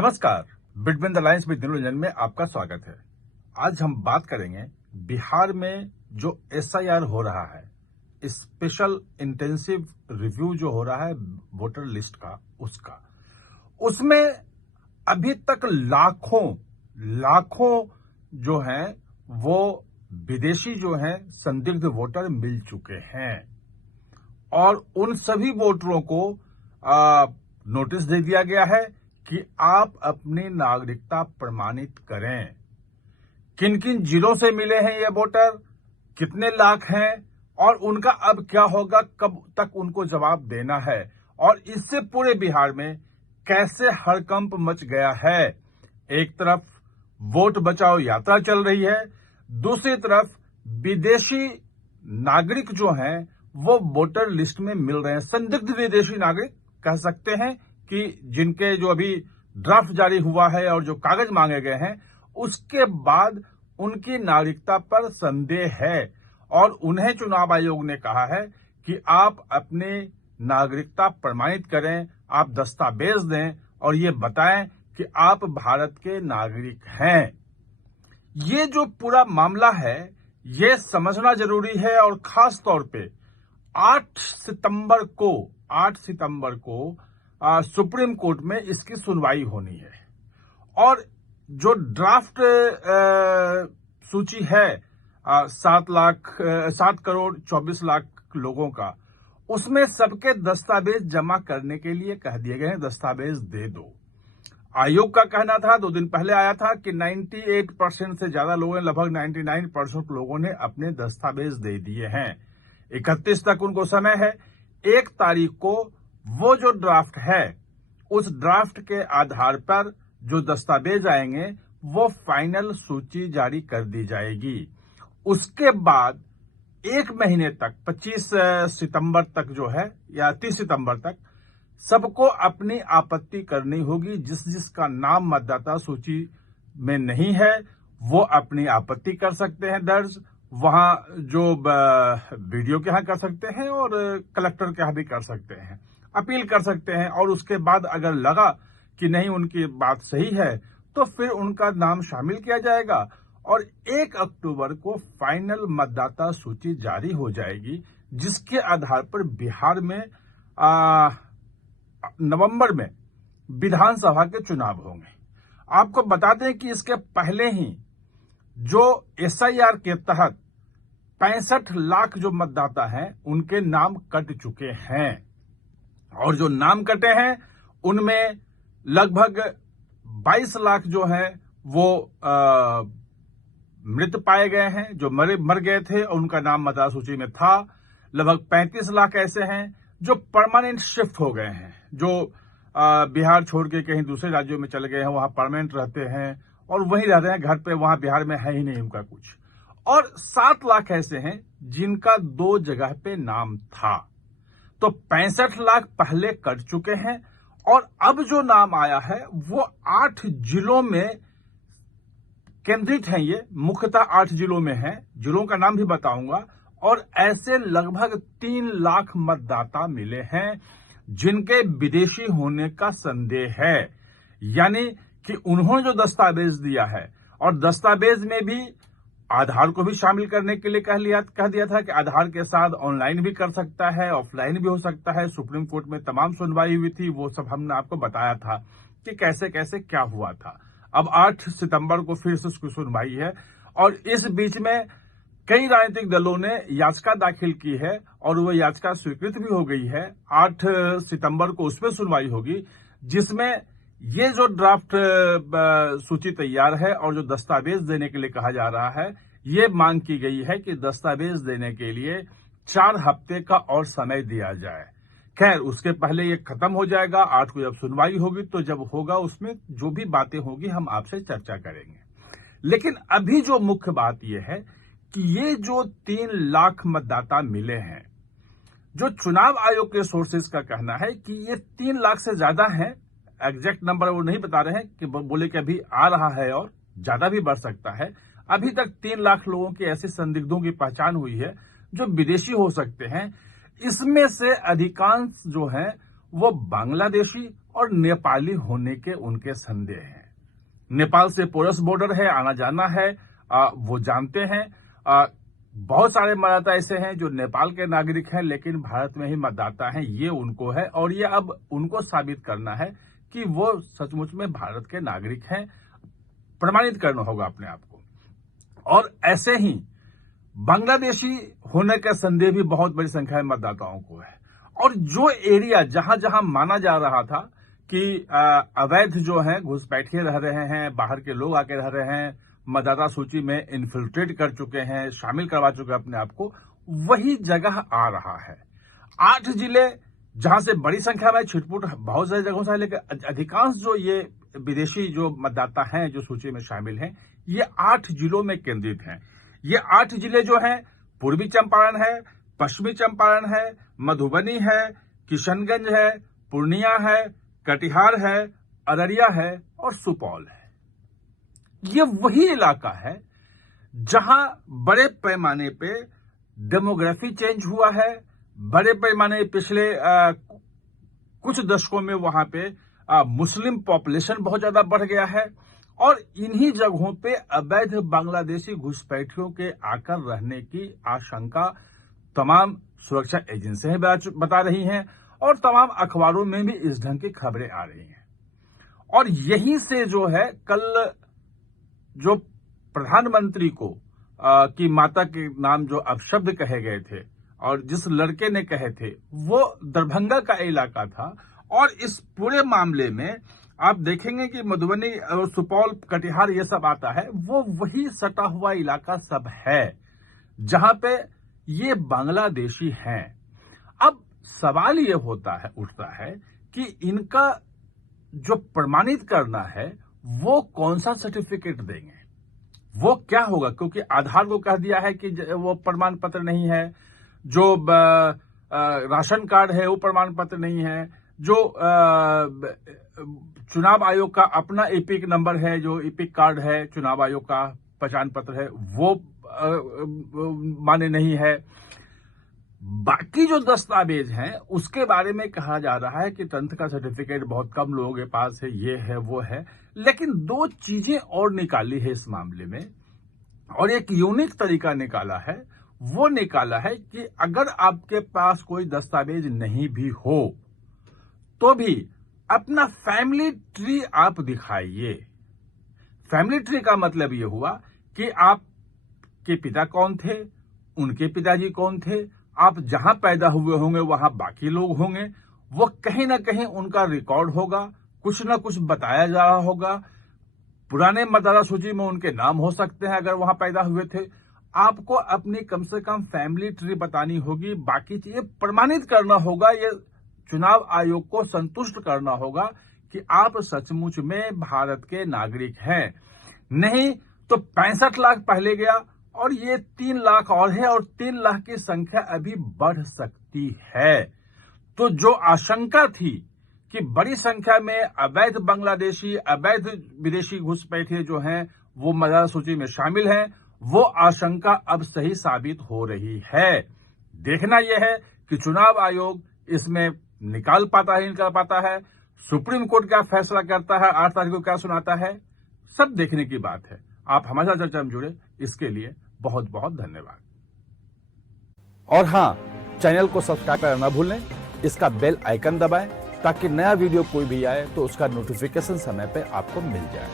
नमस्कार, between the lines with Niranjan में आपका स्वागत है। आज हम बात करेंगे बिहार में जो एसआईआर हो रहा है, स्पेशल इंटेंसिव रिव्यू जो हो रहा है वोटर लिस्ट का, उसमें अभी तक लाखों जो हैं वो विदेशी जो हैं संदिग्ध वोटर मिल चुके हैं और उन सभी वोटरों को नोटिस दे दिया गया है कि आप अपनी नागरिकता प्रमाणित करें। किन किन जिलों से मिले हैं ये वोटर, कितने लाख हैं और उनका अब क्या होगा, कब तक उनको जवाब देना है और इससे पूरे बिहार में कैसे हड़कंप मच गया है। एक तरफ वोट बचाओ यात्रा चल रही है, दूसरी तरफ विदेशी नागरिक जो हैं वो वोटर लिस्ट में मिल रहे हैं। संदिग्ध विदेशी नागरिक कह सकते हैं कि जिनके जो अभी ड्राफ्ट जारी हुआ है और जो कागज मांगे गए हैं उसके बाद उनकी नागरिकता पर संदेह है और उन्हें चुनाव आयोग ने कहा है कि आप अपने नागरिकता प्रमाणित करें, आप दस्तावेज दें और ये बताएं कि आप भारत के नागरिक हैं। ये जो पूरा मामला है ये समझना जरूरी है और खास तौर पे 8 सितंबर को सुप्रीम कोर्ट में इसकी सुनवाई होनी है और जो ड्राफ्ट सूची है 7 करोड़ 24 लाख लोगों का, उसमें सबके दस्तावेज जमा करने के लिए कह दिए गए हैं, दस्तावेज दे दो। आयोग का कहना था 2 दिन पहले आया था कि 98% से ज्यादा लोगों ने, लगभग 99% लोगों ने अपने दस्तावेज दे दिए हैं। 31 तक उनको समय है। 1 तारीख को वो जो ड्राफ्ट है उस ड्राफ्ट के आधार पर जो दस्तावेज आएंगे वो फाइनल सूची जारी कर दी जाएगी। उसके बाद 1 महीने तक 25 सितंबर तक जो है या 30 सितंबर तक सबको अपनी आपत्ति करनी होगी। जिसका नाम मतदाता सूची में नहीं है वो अपनी आपत्ति कर सकते हैं दर्ज, वहां जो वीडियो के यहां कर सकते हैं और कलेक्टर के यहां भी कर सकते हैं, अपील कर सकते हैं और उसके बाद अगर लगा कि नहीं उनकी बात सही है तो फिर उनका नाम शामिल किया जाएगा और 1 अक्टूबर को फाइनल मतदाता सूची जारी हो जाएगी, जिसके आधार पर बिहार में नवंबर में विधानसभा के चुनाव होंगे। आपको बता दें कि इसके पहले ही जो एसआईआर के तहत 65 लाख जो मतदाता हैं उनके नाम कट चुके हैं और जो नाम कटे हैं उनमें लगभग 22 लाख जो हैं वो मृत पाए गए हैं, जो मर गए थे और उनका नाम मतदाता सूची में था। लगभग 35 लाख ऐसे हैं जो परमानेंट शिफ्ट हो गए हैं, जो बिहार छोड़ के कहीं दूसरे राज्यों में चले गए हैं, वहां परमानेंट रहते हैं और वहीं रह रहे हैं घर पे, वहां बिहार में है ही नहीं उनका कुछ। और 7 लाख ऐसे हैं जिनका 2 जगह पे नाम था। तो 65 लाख पहले कट चुके हैं और अब जो नाम आया है वो 8 जिलों में केंद्रित हैं। ये मुख्यतः 8 जिलों में है, जिलों का नाम भी बताऊंगा। और ऐसे लगभग 3 लाख मतदाता मिले हैं जिनके विदेशी होने का संदेह है, यानी कि उन्होंने जो दस्तावेज दिया है और दस्तावेज में भी आधार को भी शामिल करने के लिए कह दिया था कि आधार के साथ ऑनलाइन भी कर सकता है, ऑफलाइन भी हो सकता है। सुप्रीम कोर्ट में तमाम सुनवाई हुई थी, वो सब हमने आपको बताया था कि कैसे कैसे क्या हुआ था। अब 8 सितंबर को फिर से उसकी सुनवाई है और इस बीच में कई राजनीतिक दलों ने याचिका दाखिल की है और वो याचिका स्वीकृत भी हो गई है। 8 सितंबर को उसमें सुनवाई होगी, जिसमें ये जो ड्राफ्ट सूची तैयार है और जो दस्तावेज देने के लिए कहा जा रहा है, ये मांग की गई है कि दस्तावेज देने के लिए 4 हफ्ते का और समय दिया जाए। खैर, उसके पहले ये खत्म हो जाएगा। 8 को जब सुनवाई होगी तो जब होगा उसमें जो भी बातें होगी हम आपसे चर्चा करेंगे। लेकिन अभी जो मुख्य बात यह है कि ये जो 3 लाख मतदाता मिले हैं, जो चुनाव आयोग के सोर्सेज का कहना है कि ये 3 लाख से ज्यादा हैं, एग्जैक्ट नंबर वो नहीं बता रहे हैं कि बोले कि अभी आ रहा है और ज्यादा भी बढ़ सकता है। अभी तक 3 लाख लोगों की ऐसे संदिग्धों की पहचान हुई है जो विदेशी हो सकते हैं। इसमें से अधिकांश जो हैं वो बांग्लादेशी और नेपाली होने के उनके संदेह हैं। नेपाल से पोरस बॉर्डर है, आना जाना है, वो जानते हैं। बहुत सारे मतदाता ऐसे हैं जो नेपाल के नागरिक हैं लेकिन भारत में ही मतदाता हैं, ये उनको है और ये अब उनको साबित करना है कि वो सचमुच में भारत के नागरिक हैं। प्रमाणित करना होगा अपने आप को। और ऐसे ही बांग्लादेशी होने का संदेह भी बहुत बड़ी संख्या में मतदाताओं को है। और जो एरिया जहां जहां माना जा रहा था कि अवैध जो है घुसपैठिए रह रहे हैं, बाहर के लोग आके रह रहे हैं, मतदाता सूची में इन्फिल्ट्रेट कर चुके हैं, शामिल करवा चुके हैं अपने आप को, वही जगह आ रहा है। 8 जिले जहां से बड़ी संख्या में छिटपुट बहुत सारी जगहों से है, लेकिन अधिकांश जो ये विदेशी जो मतदाता हैं जो सूची में शामिल हैं, ये 8 जिलों में केंद्रित हैं। ये 8 जिले जो हैं पूर्वी चंपारण है, पश्चिमी चंपारण है, मधुबनी है, किशनगंज है, पूर्णिया है, कटिहार है, अररिया है और सुपौल है। ये वही इलाका है जहां बड़े पैमाने पे डेमोग्राफी चेंज हुआ है, बड़े पैमाने पिछले कुछ दशकों में वहां पे मुस्लिम पॉपुलेशन बहुत ज्यादा बढ़ गया है और इन्हीं जगहों पे अवैध बांग्लादेशी घुसपैठियों के आकर रहने की आशंका तमाम सुरक्षा एजेंसियां बता रही हैं और तमाम अखबारों में भी इस ढंग की खबरें आ रही हैं। और यहीं से जो है कल जो प्रधानमंत्री को की माता के नाम जो अपशब्द कहे गए थे और जिस लड़के ने कहे थे, वो दरभंगा का इलाका था। और इस पूरे मामले में आप देखेंगे कि मधुबनी और सुपौल, कटिहार ये सब आता है, वो वही सटा हुआ इलाका सब है जहां पे ये बांग्लादेशी हैं। अब सवाल ये उठता है कि इनका जो प्रमाणित करना है वो कौन सा सर्टिफिकेट देंगे, वो क्या होगा, क्योंकि आधार को कह दिया है कि वो प्रमाण पत्र नहीं है, जो राशन कार्ड है वो प्रमाण पत्र नहीं है, जो चुनाव आयोग का अपना एपिक नंबर है, जो एपिक कार्ड है, चुनाव आयोग का पहचान पत्र है, वो माने नहीं है। बाकी जो दस्तावेज हैं उसके बारे में कहा जा रहा है कि तंत्र का सर्टिफिकेट बहुत कम लोगों के पास है, ये है वो है। लेकिन 2 चीजें और निकाली है इस मामले में और एक यूनिक तरीका निकाला है। वो निकाला है कि अगर आपके पास कोई दस्तावेज नहीं भी हो तो भी अपना फैमिली ट्री आप दिखाइए। फैमिली ट्री का मतलब ये हुआ कि आपके पिता कौन थे, उनके पिताजी कौन थे, आप जहां पैदा हुए होंगे वहां बाकी लोग होंगे, वो कहीं ना कहीं उनका रिकॉर्ड होगा, कुछ ना कुछ बताया जा रहा होगा। पुराने मतदाता सूची में उनके नाम हो सकते हैं अगर वहां पैदा हुए थे। आपको अपनी कम से कम फैमिली ट्री बतानी होगी, बाकी चीजें प्रमाणित करना होगा, ये चुनाव आयोग को संतुष्ट करना होगा कि आप सचमुच में भारत के नागरिक हैं। नहीं तो 65 लाख पहले गया और ये 3 लाख और है और 3 लाख की संख्या अभी बढ़ सकती है। तो जो आशंका थी कि बड़ी संख्या में अवैध बांग्लादेशी, अवैध विदेशी घुसपैठिए जो हैं वो मतदाता सूची में शामिल हैं, वो आशंका अब सही साबित हो रही है। देखना यह है कि चुनाव आयोग इसमें निकाल पाता है, नहीं निकाल पाता है, सुप्रीम कोर्ट क्या फैसला करता है, 8 तारीख को क्या सुनाता है, सब देखने की बात है। आप हमारे साथ चर्चा में जुड़े, इसके लिए बहुत बहुत धन्यवाद। और हाँ, चैनल को सब्सक्राइब करना ना भूलें, इसका बेल आइकन दबाएं ताकि नया वीडियो कोई भी आए तो उसका नोटिफिकेशन समय पे आपको मिल जाए।